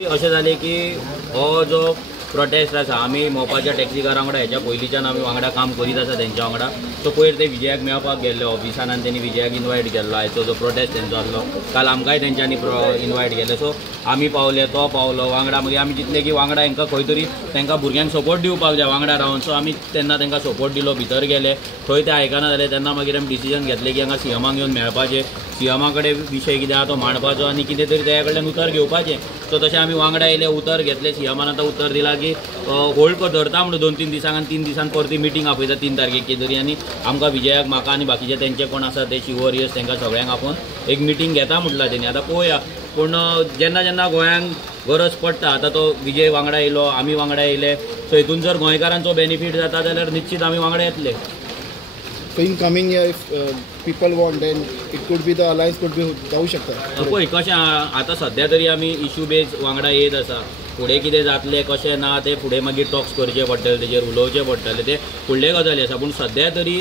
अशें जालें की हो जो प्रोटेस्ट आसा आमी मोपाच्या टॅक्सीकारां वांगडा हेच्या पयलींच्यान आमी वांगडा काम करीत आसा तेंच्या वांगडा. सो पयर ते विजयाक मेळपाक गेल्ले ऑफिसान आनी तेणी विजयाक इनवायट केल्लो. आयचो जो प्रोटेस्ट तेंचो आसलो काल आमकांय तेंच्यांनी इनवायट केले. सो आमी पावले, तो पावलो वांगडा. मागीर आमी चिंतले की वांगडा हांकां खंय तरी तांकां भुरग्यांक सपोर्ट दिवपाक जाय वांगडा रावन. सो आमी तेन्ना तांकां सपोर्ट दिलो, भितर गेले. थंय ते आयकना जालें तेन्ना मागीर आमी डिसिजन घेतलें की हांगा सीएमाक येवन मेळपाचें, सीएमा कडेन विशय कितें आहा तो मांडपाचो आनी कितें तरी तेच्या कडल्यान उतर घेवपाचें. सो तशें आमी वांगडा येयले, उतर घेतलें. सीएमान आतां उतर दिलां की होल्ड धरता म्हणून 2-3 दिसांक आनी 3 दिसान परती मिटींग आपयता 3 तारखेक कितें तरी. आनी आमकां विजयाक, म्हाका आनी बाकीचे तेंचे कोण आसा ते शिवरियस तेंकां सगळ्यांक आपोवन एक मिटींग घेता म्हटलां तेणी. आतां पळोवया. पूण जेन्ना जेन्ना गोंयांक गरज पडटा, आतां तो विजय वांगडा येयलो, आमी वांगडा येयले. सो हितून जर गोंयकारांचो बेनिफीट जाता जाल्यार निश्चित आमी वांगडा येतले. So in coming year, if people want, then it could be the alliance could be जाऊ शकता. पळय कशें आतां सद्या तरी आमी इश्यू बेज वांगडा येत आसा. फुडें कितें जातलें कशें ना तें फुडें मागीर टॉक्स करचें पडटलें, तेजेर उलोवचें पडटलें, ते फुडले गजाली आसा. पूण सद्या तरी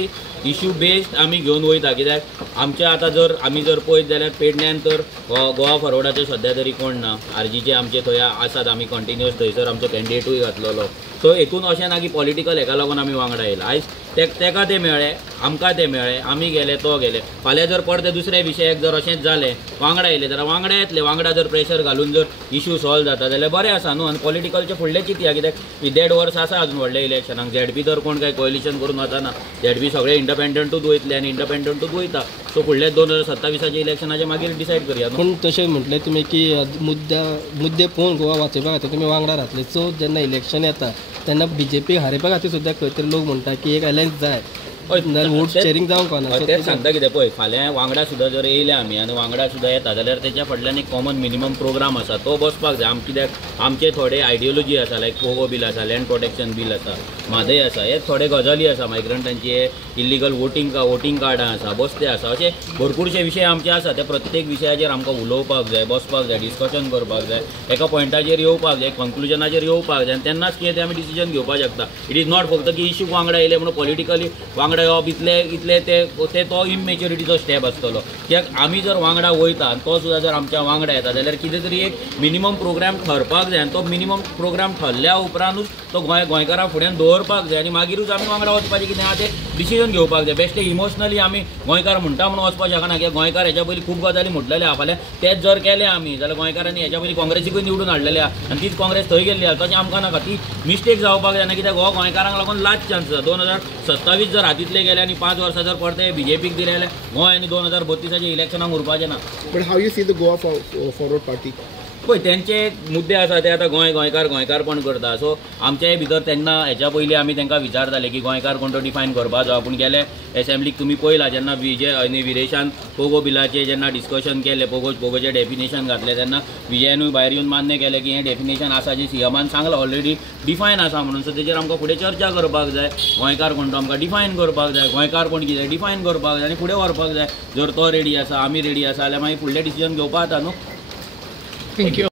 इश्यू बेस्ड आमी घेवन वयता. कित्याक आमच्या आतां जर आमी जर पळयत जाल्यार पेडण्यान तर गोवा फॉरवर्डाचे सद्या तरी कोण ना. आरजीचे आमचे थंय आसात, आमी कंटिन्युअस थंयसर आमचो कॅन्डिडेटूय घातलेलो. सो हेतून अशें ना की पॉलिटिकल हेका लागून आमी वांगडा येयला. आयज तेका ते मेळ्ळे, आमकां ते मेळ्ळे, आमी गेले, तो गेले. फाल्यां जर परते दुसऱ्या विशयाक जर अशेंच जालें, वांगडा येयले जाल्यार वांगडा येतले. वांगडा जर प्रेशर घालून जर इश्यू सॉल्व जाता जाल्यार बरें आसा न्हू. आनी पॉलिटिकलचे फुडले चिंतया, कित्याक 1.5 वर्स आसा अजून व्हडले इलेक्शनाक. झेडपी तर कोण काय कोलिशन करून वचना. झेडपी सगळे इंडिपेंडंटूच वयतले आनी इंडिपेंडंटूच वयता. सो फुडले 2027 इलेक्शनाचे मागीर डिसायड करया. पूण तशें म्हटलें तुमी की मुद्दे पळोवन गोवा वाचोवपा खातीर तुमी वांगडा रावतले. सो जेन्ना इलेक्शन येता तेन्ना बीजेपी हारपा खातीर सुद्दां खंय तरी लोक म्हणटा की एक अलायन्स जाय, वोट शेअरिंग जावंक ना. तेच सांगता कितें पळय, फाल्यां वांगडा सुद्दां जर येयले आमी आनी वांगडा सुद्दां येता जाल्यार तेच्या फाटल्यान एक कॉमन मिनिमम प्रोग्राम आसा, तो बसपाक जाय. कित्याक आमचे थोडे आयडियोलॉजी आसा, लायक पोगो बील आसा, लँड प्रोटेक्शन बील आसा, म्हादय आसा, हे थोडे गजाली आसा, मायग्रंटांचे इल्लिगल वोटींग कार्डां आसा, बस्ते आसा, अशे भरपूरशे विशय आमचे आसा. ते प्रत्येक विशयाचेर आमकां उलोवपाक जाय, बसपाक जाय, डिस्कशन करपाक जाय, एका पॉयंटाचेर येवपाक जाय, कन्क्लुजनाचेर येवपाक जाय. आनी तेन्नाच कितें ते आमी डिसिजन घेवपाक शकता. इट इज नॉट फक्त की इश्यूक वांगडा येयले म्हणून पॉलिटिकली वांगडा येवप इतले ते तो इमॅच्युरिटीचो स्टेप आसतलो. कित्याक आमी जर वांगडा वयता आनी तो सुद्दां जर आमच्या वांगडा येता जाल्यार कितें तरी एक मिनिमम प्रोग्राम ठरपाक जाय. आनी तो मिनिमम प्रोग्राम ठरल्या उपरांतूच तो गोंयकारां फुड्यान दवरपाक जाय. आनी मागीरूच आमी वांगडा वचपाचें कितें आहा तें डिसिजन घेवपाक जाय. बेश्टे इमोशनली आमी गोंयकार म्हणटा म्हणून वचपाक शकना. कित्याक गोंयकार हेच्या पयलीं खूब गजाली म्हटलेले आहा. फाल्यां तेच जर केले आमी जाल्यार गोंयकारांनी हेच्या पयलीं काँग्रेसीकूय निवडून हाडलेले आहा आनी तीच काँग्रेस थंय गेल्ली आहा. तशें आमकां नाका, ती मिस्टेक जावपाक जायना. कित्याक हो गोंयकारांक लागून लास्ट चान्स आसा. 2027 जर हातींतले गेले आनी 5 वर्सां जर परते बीजेपीक दिले जाल्यार गोंय आनी 2032 इलेक्शनाक उरपाचें ना. But how you see the Goa Forward Party? पळय तेंचे मुद्दे आसा ते आतां गोंयकारपण करता. सो आमच्याय भितर तेन्ना हेच्या पयलीं आमी तांकां विचारताले की गोंयकार कोण तो डिफायन करपाचो. पूण गेले एसेंब्लीक तुमी पळयलां जेन्ना विजय आनी विरेशान पोगो बिलाचें जेन्ना डिस्कशन केलें, पोगोचें डेफिनेशन घातलें, तेन्ना विजयानूय भायर येवन मान्य केलें की हें डेफिनेशन आसा जें सीएमान सांगलां ऑलरेडी डिफायन आसा म्हणून. सो तेजेर आमकां फुडें चर्चा करपाक जाय. गोंयकार कोण तो आमकां डिफायन करपाक जाय, गोंयकार कोण कितें डिफायन करपाक जाय आनी फुडें व्हरपाक जाय. जर तो रेडी आसा, आमी रेडी आसा जाल्यार मागीर फुडलें डिसिजन घेवपाक जाता न्हू. थँक्यू.